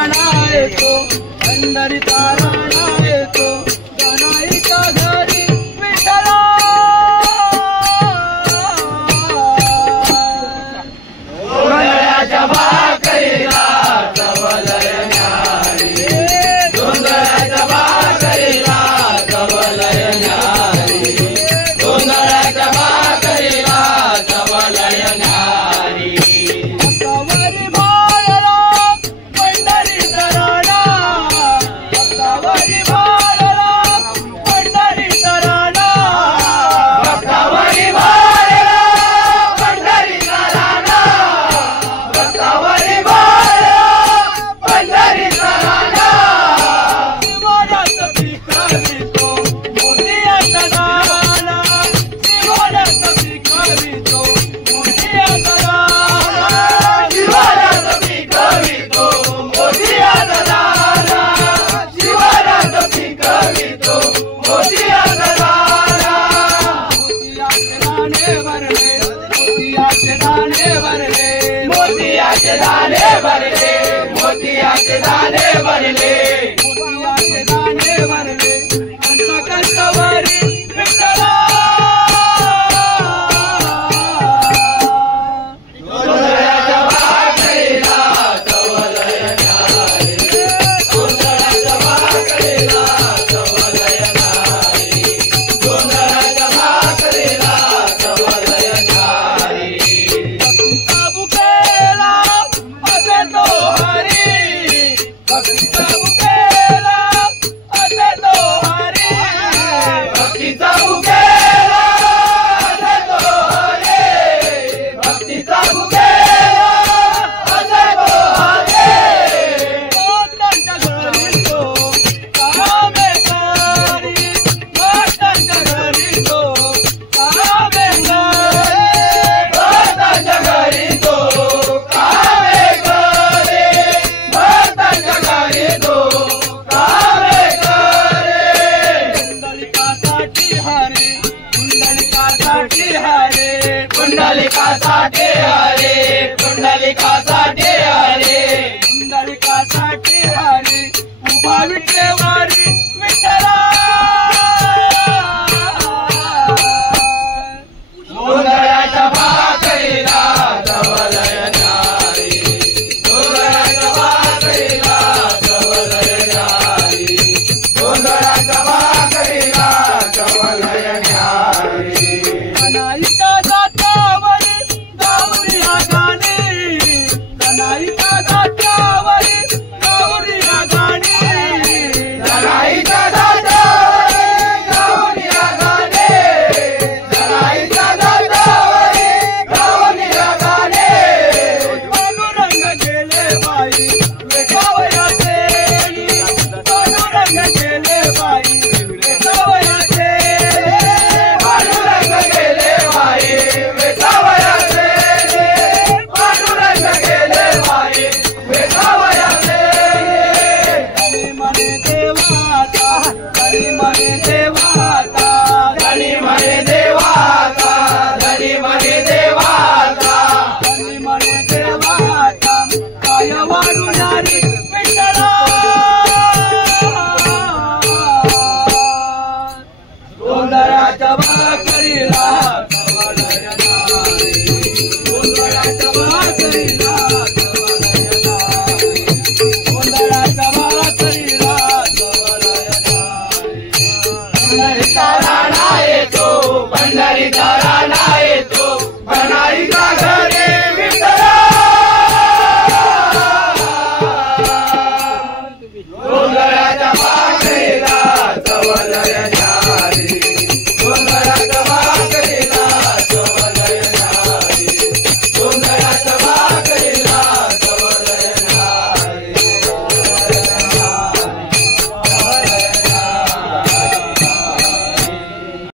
राणा येतो, पंढरीचा राणा येतो, गणाईच्या घरी विठ्ठला. गोंधळाच्या भाकरीला कवलय न्यारी, गोंधळाच्या भाकरीला कवलय न्यारी, गोंधळाच्या भाकरीला कवलय न्यारी. भक्तावरी भाळला पंढरीचा राणा, भक्तावरी भाळला पंढरीचा राणा, भक्तावरी भाळला पंढरीचा राणा, भक्तावरी भाळला पंढरीचा राणा. शिवारात भिकारीतो मोतियाचा दाना, शिवारात भिकारीतो मोतियाचा दाना, शिवारात भिकावितो मोतियाचा दाना, शिवारात भिकावितो मोतियाचा दाना. मोतियाचे दाणे भरले, मोतियाचे दाणे भरले, मोतियाचे दाणे भरले, मोतियाचे दाणे भरले, मोतियाचे दाणे भरले, अंतकंठावरी विठ्ठला. गोंधळाच्या भाकरीला कवलय न्यारी, गोंधळाच्या भाकरीला कवलय न्यारी, गोंधळाच्या भाकरीला कवलय न्यारी. भक्तीचा बुकेला असे तो हरी, भक्तीचा